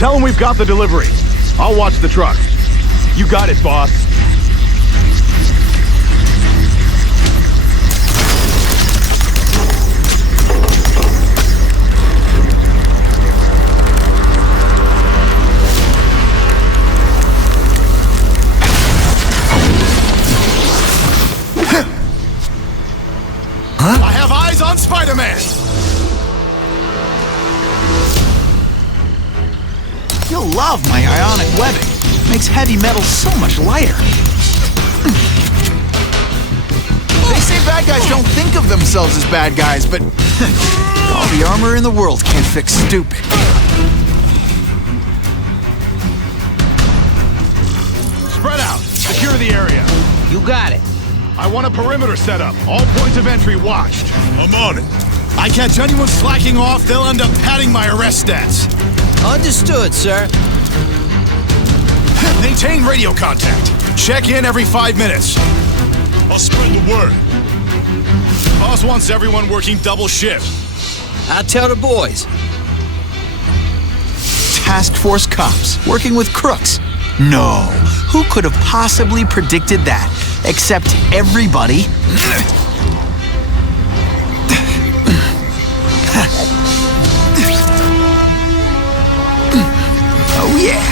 Tell him we've got the delivery. I'll watch the truck. You got it, boss. I have eyes on Spider-Man! You'll love my ionic webbing. Makes heavy metal so much lighter. They say bad guys don't think of themselves as bad guys, but all the armor in the world can't fix stupid. Spread out. Secure the area. You got it. I want a perimeter set up. All points of entry watched. I'm on it. I catch anyone slacking off, they'll end up padding my arrest stats. Understood, sir. Maintain radio contact. Check in every 5 minutes. I'll spread the word. Boss wants everyone working double shift. I'll tell the boys. Task Force cops working with crooks. No, who could have possibly predicted that? Except everybody. Oh yeah.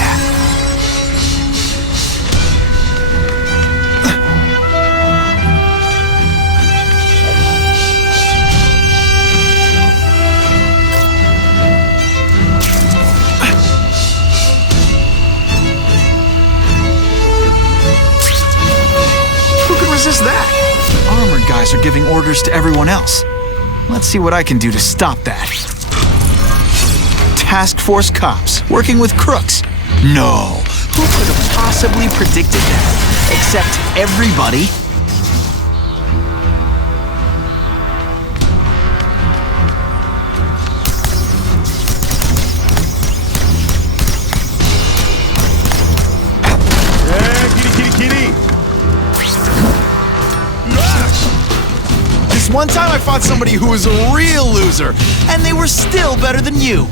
Resist that. The armored guys are giving orders to everyone else. Let's see what I can do to stop that. Task Force cops working with crooks. No, who could have possibly predicted that? Except everybody. One time I fought somebody who was a real loser, and they were still better than you.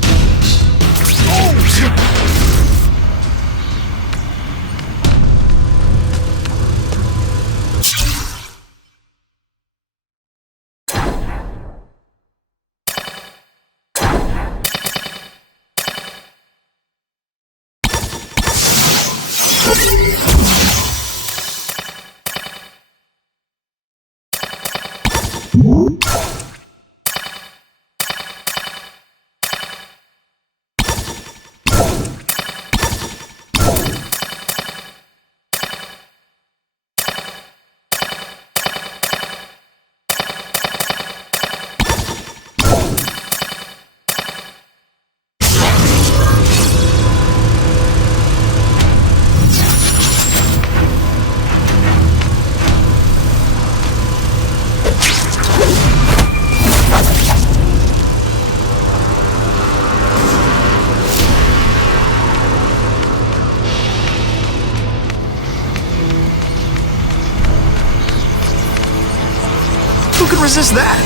Who can resist that?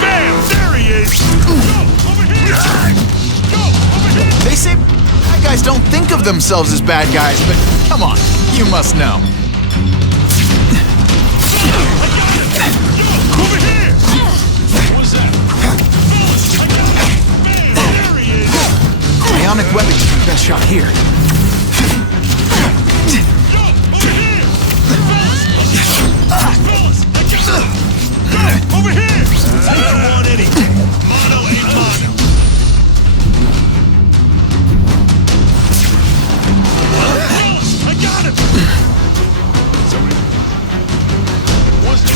Bam! There he is! Go! Over here! Go! Over here! They say bad guys don't think of themselves as bad guys, but come on, you must know. Over here! What was that? I got it! Bam! There he is! Ionic webbing is my best shot here. Over here! I don't want anything. Mono ain't mono. I got him! Somebody. What's that?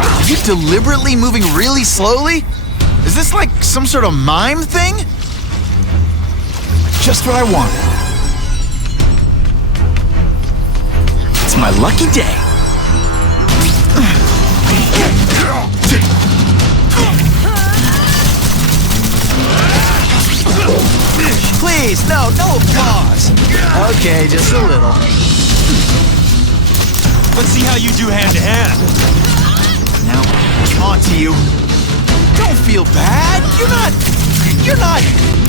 Are you deliberately moving really slowly? Is this like some sort of mime thing? Just what I wanted. It's my lucky day. Please, no applause. Okay, just a little. Let's see how you do hand-to-hand. Now, on to you. Don't feel bad. You're not.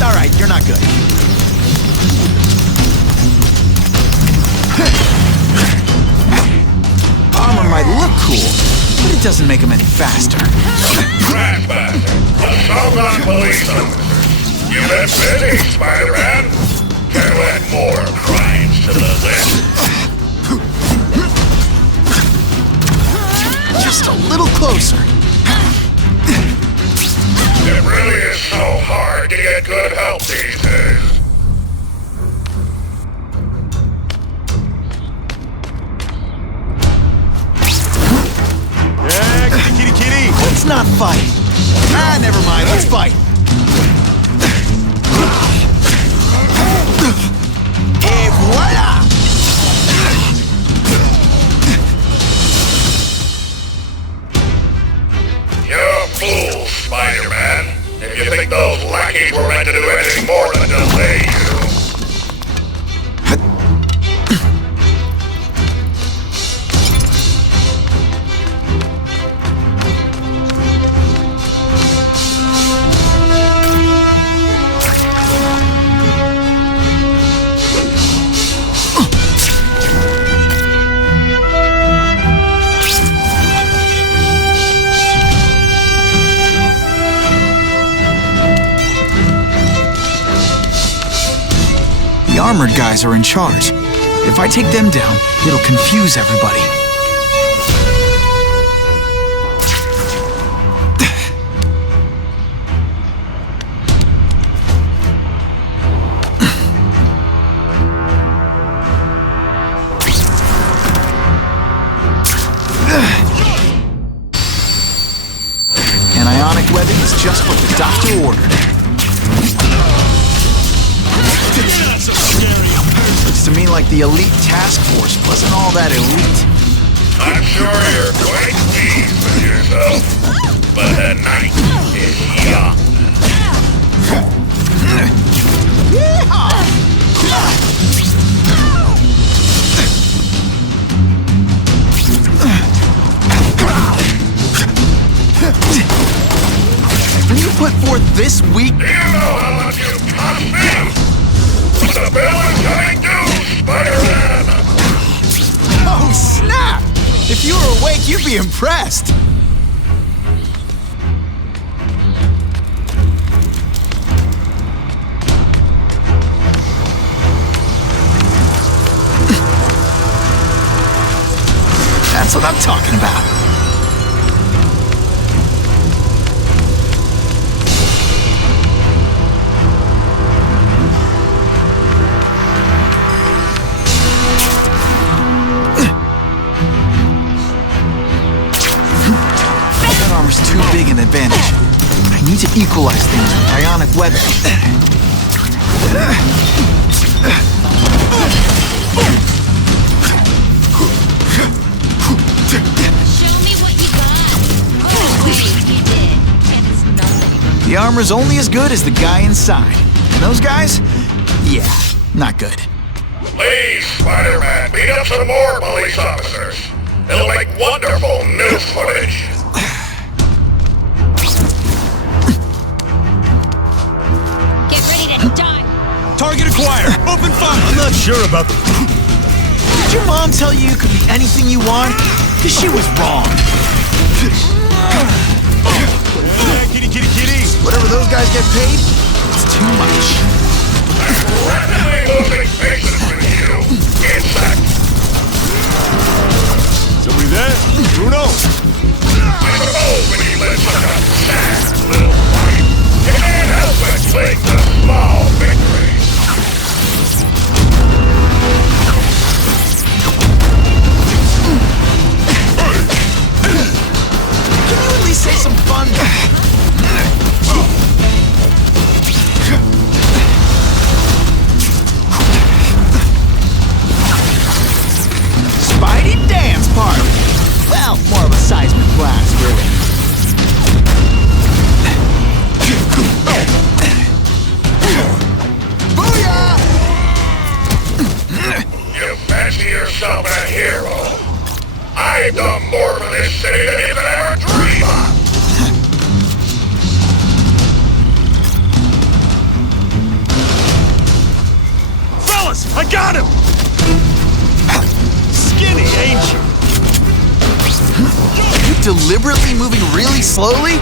All right, you're not good. Armor might look cool, but it doesn't make him any faster. Flashback. Assault on police officers. You've been busy, Spider-Man. Can you add more crimes to the list? Just a little closer. It really is so hard to get good help these days. Yeah, kitty. Let's not fight. Never mind. Let's fight. Et voila! You're a fool, Spider-Man. If you think those lackeys were meant to do anything more than delay you. The armored guys are in charge. If I take them down, it'll confuse everybody. And ionic webbing is just what the doctor ordered. Looks to me like the elite task force wasn't all that elite. I'm sure you're quite pleased with yourself, but the night is young. When you put forth this weak... Do you know how much you cost me? The bill is coming due, Spider-Man! Oh, snap! If you were awake, you'd be impressed. That's what I'm talking about. That armor's too big an advantage. I need to equalize things with ionic webbing. Show me what you got. Oh, wait, you did. And it's nothing. The armor's only as good as the guy inside. And those guys? Yeah, not good. Please, Spider-Man, beat up some more police officers. It'll make wonderful news footage. Get ready to die. Target acquired. Open fire. I'm not sure about the... Did your mom tell you you could be anything you want? Because she was wrong. Yeah, kitty. Whatever those guys get paid, it's too much. Rapidly moving faces with you. Insect. Somebody there? Bruno? I suppose when you live such a sad little life, you can't help but cling to small victories. Can you at least say some fun? Spidy dance party. Well, more of a seismic blast, really. Booyah! deliberately moving really slowly?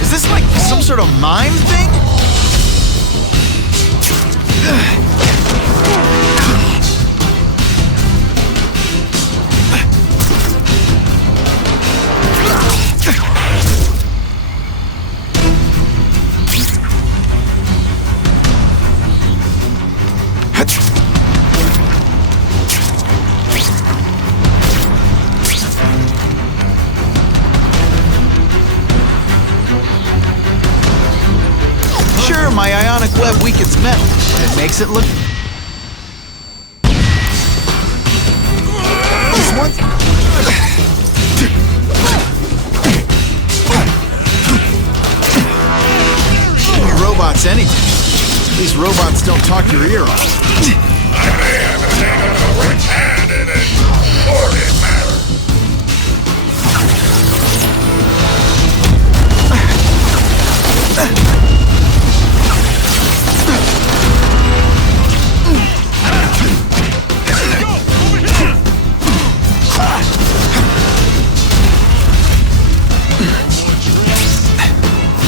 Is this like some sort of mime thing? Sure, my ionic web weakens metal, but it makes it look... This one... Robots anything. These robots don't talk your ear off. I may have taken a rich hand in it, or it matter.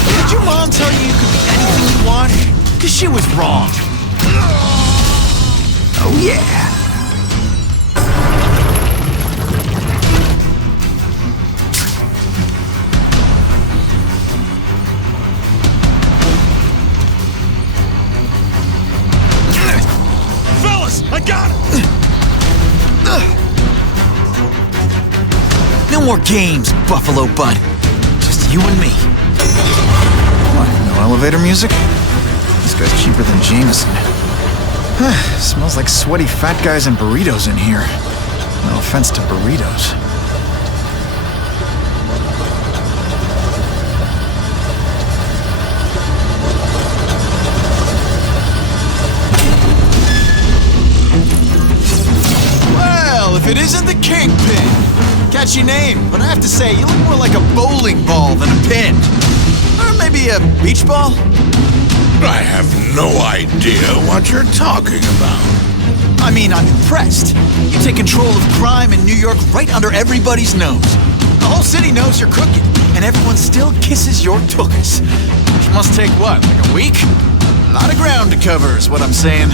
Did your mom tell you you could be anything you want? Because she was wrong. Oh, yeah. Fellas, I got it! No more games, Buffalo Bud. Just you and me. What, no elevator music? This guy's cheaper than Jameson. Smells like sweaty fat guys and burritos in here. No offense to burritos. Well, if it isn't the Kingpin. Catchy name, but I have to say, you look more like a bowling ball than a pin. Or maybe a beach ball? I have no idea what you're talking about. I mean, I'm impressed. You take control of crime in New York right under everybody's nose. The whole city knows you're crooked, and everyone still kisses your tuchus. Which must take what, like a week? A lot of ground to cover is what I'm saying.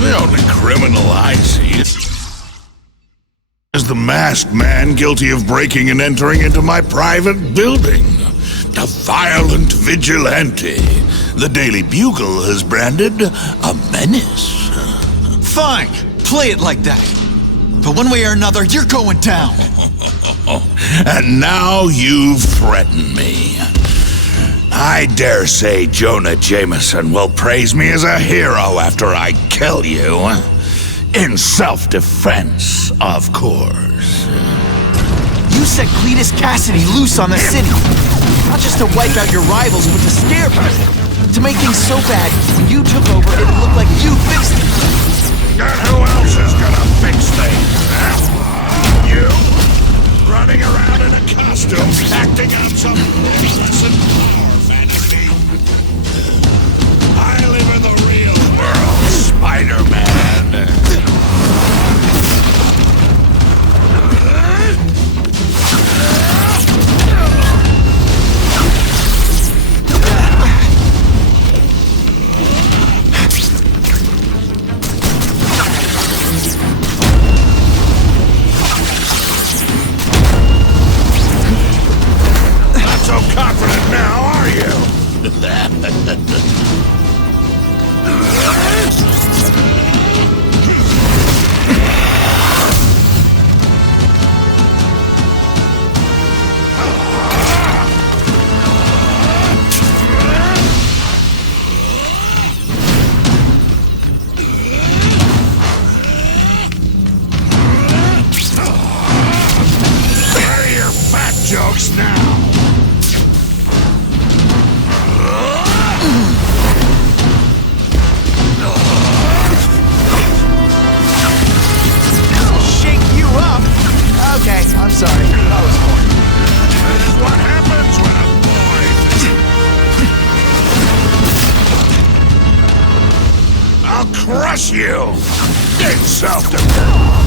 The only criminal I see is the masked man guilty of breaking and entering into my private building. A violent vigilante. The Daily Bugle has branded a menace. Fine, play it like that. But one way or another, you're going down. And now you've threatened me. I dare say Jonah Jameson will praise me as a hero after I kill you. In self-defense, of course. You set Cletus Cassidy loose on the city. Not just to wipe out your rivals, but to scare people. To make things so bad, when you took over, it looked like you fixed it. And who else is gonna fix things, huh? You? Running around in a costume, acting out some innocent power fantasy. I live in the real world, Spider-Man. So confident now, are you? Where are your fat jokes now? Okay, I'm sorry. I was corny. This is what happens when a boy... I'll crush you! In self-defense!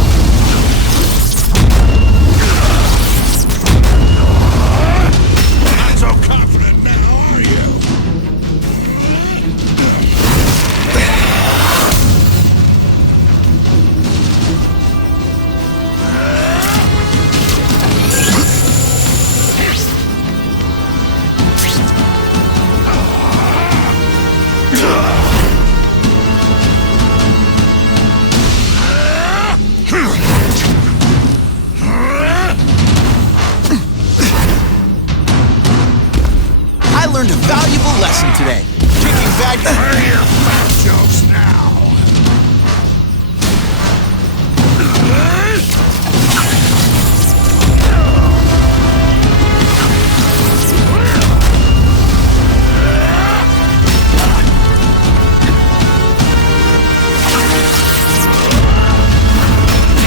learned a valuable lesson today. Kicking bad... Where are your fat jokes now?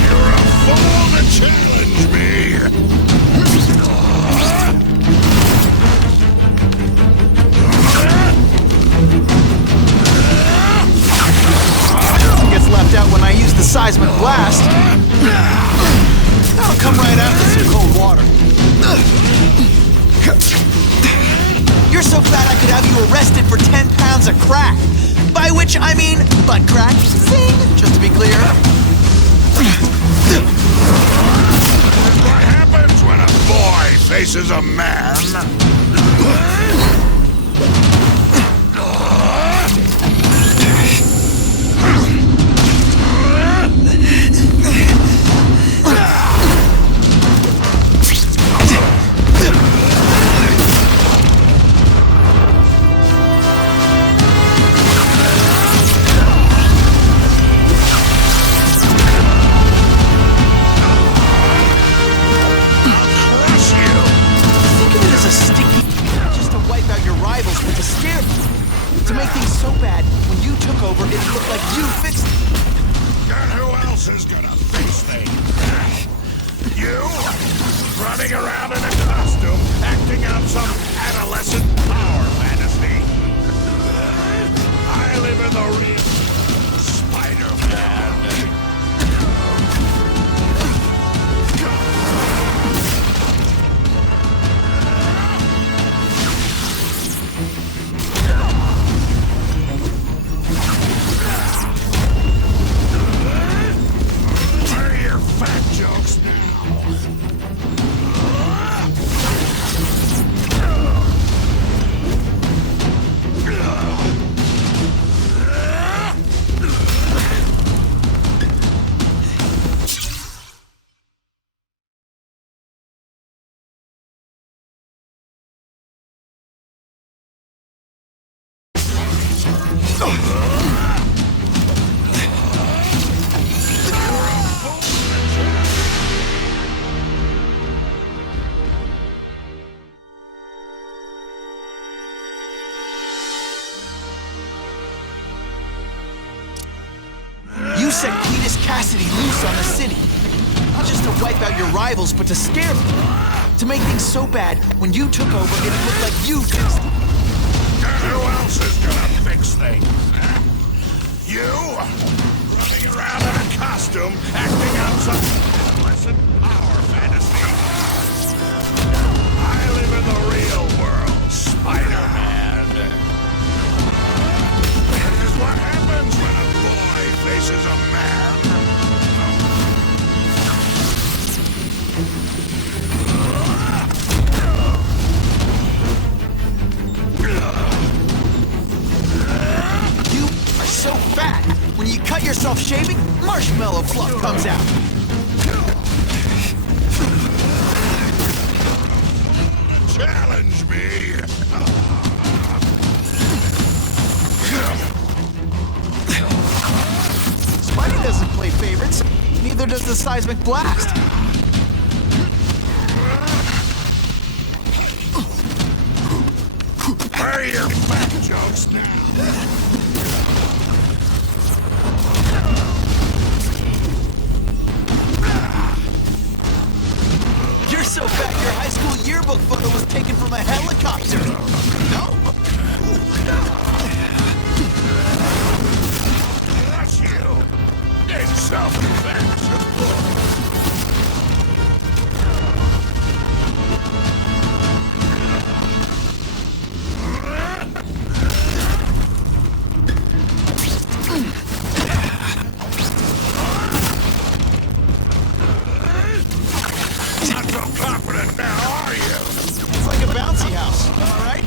You're a fool to challenge me! Gets left out when I use the seismic blast. I'll come right after some cold water. You're so fat I could have you arrested for 10 pounds of crack. By which I mean butt crack. Zing! Just to be clear. What happens when a boy faces a man? Think of it as a sticky just to wipe out your rivals, but to scare them. To make things so bad, when you took over, it looked like you fixed it. And who else is gonna fix things? You? Running around in a costume, acting out some adolescent power fantasy. I live in the real Spider-Man. Where are your fat jokes You set Cletus Cassidy loose on the city. Not just to wipe out your rivals, but to scare them. To make things so bad, when you took over, it looked like you fixed it. And who else is gonna fix things? Huh? You? Running around in a costume, acting out some adolescent power fantasy. I live in the real world, Spider-Man. This is what happens when a boy faces a man. You are so fat. When you cut yourself shaving, marshmallow fluff comes out. Challenge me. Spidy doesn't play favorites. Neither does the seismic blast. Where are your fat jokes now? You're so fat your high school yearbook photo was taken from a helicopter. No? That's you. It's self-defense, of course. Not so confident now, are you? It's like a bouncy house, all right?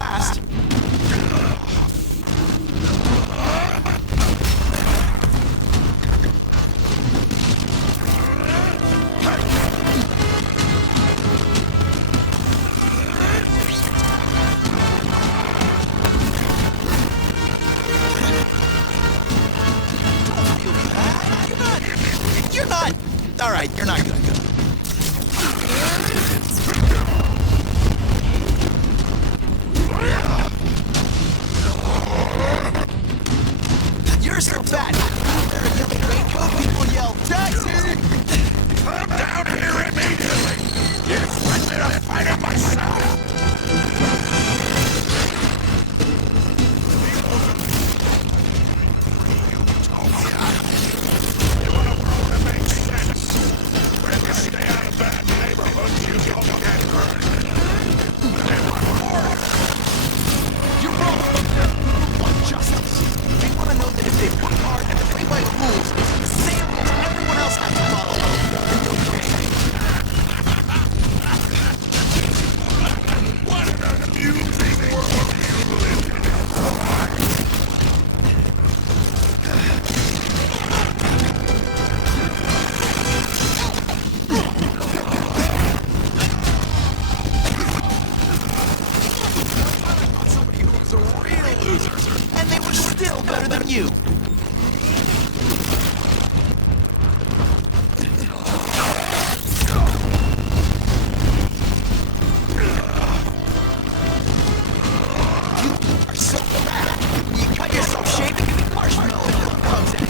blast. You're not. All right, you're not good. You're so bad. Raincoat people yell, "Taxi!" Come down here immediately! You expect me to fight it myself? You want a world that makes sense? Where you stay out of bad neighborhoods, you don't get hurt. They want order. You're wrong. You want justice. They want to know that if they work hard and play by the rules, the same rules everyone else has to follow. What an amusing world you live in. Somebody who was a real loser, and they were still better than you. You are so bad. You cut yourself shaving marshmallow comes in.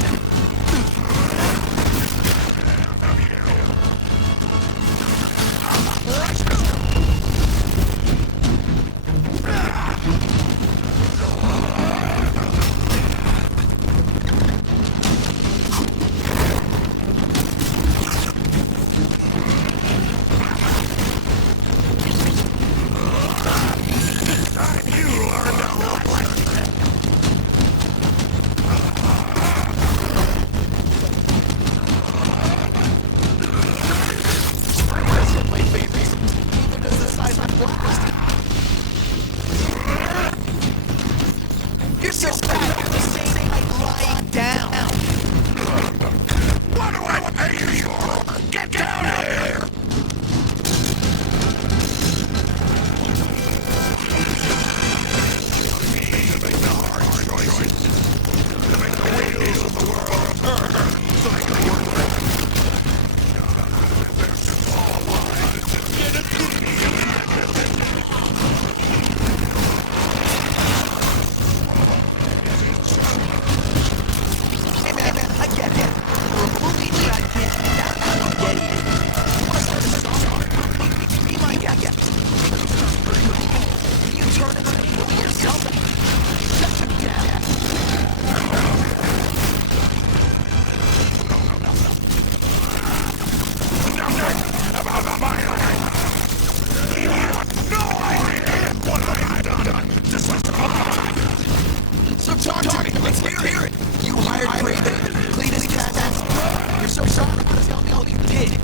You learn to look like You're so bad. You're saying I lying down. what do I pay you for? Get down here! To make the hard choices. To make the wheels of the world turn. To make the world Hey man, I get it. For a movie I can't get it. You want to start a song? Be my guest. You turn into a movie yourself. Shut you down. about the mine. You have no idea what I've done to So talk to me. Let's hear it. You hired Raven, clean his cat. You're so sorry. Tell me all you did.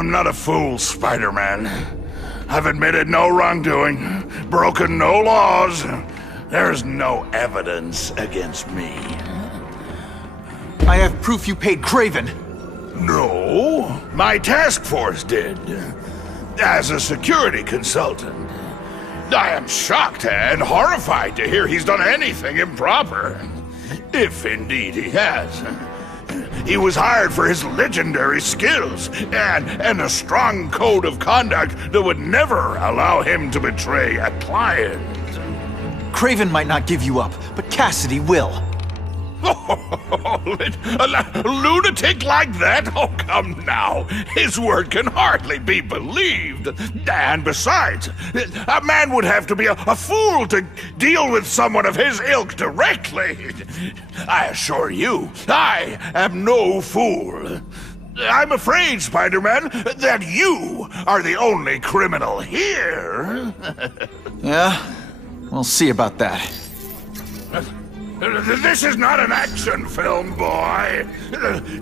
I'm not a fool, Spider-Man. I've admitted no wrongdoing, broken no laws. There's no evidence against me. I have proof you paid Craven. No, my task force did. As a security consultant. I am shocked and horrified to hear he's done anything improper. If indeed he has. He was hired for his legendary skills and a strong code of conduct that would never allow him to betray a client. Craven might not give you up, but Cassidy will. A lunatic like that? Oh, come now. His word can hardly be believed. And besides, a man would have to be a fool to deal with someone of his ilk directly. I assure you, I am no fool. I'm afraid, Spider-Man, that you are the only criminal here. Yeah? We'll see about that. This is not an action film, boy.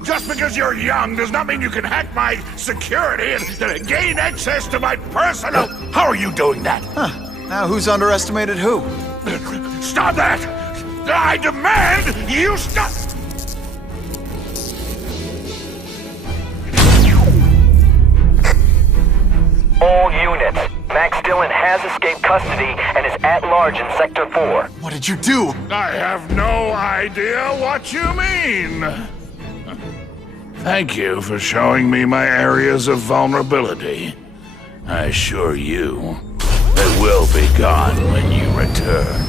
Just because you're young does not mean you can hack my security and gain access to my personal... How are you doing that? Huh. Now who's underestimated who? Stop that! I demand you stop... All units. Max Dillon has escaped custody and is at large in Sector 4. What did you do? I have no idea what you mean. Thank you for showing me my areas of vulnerability. I assure you, they will be gone when you return.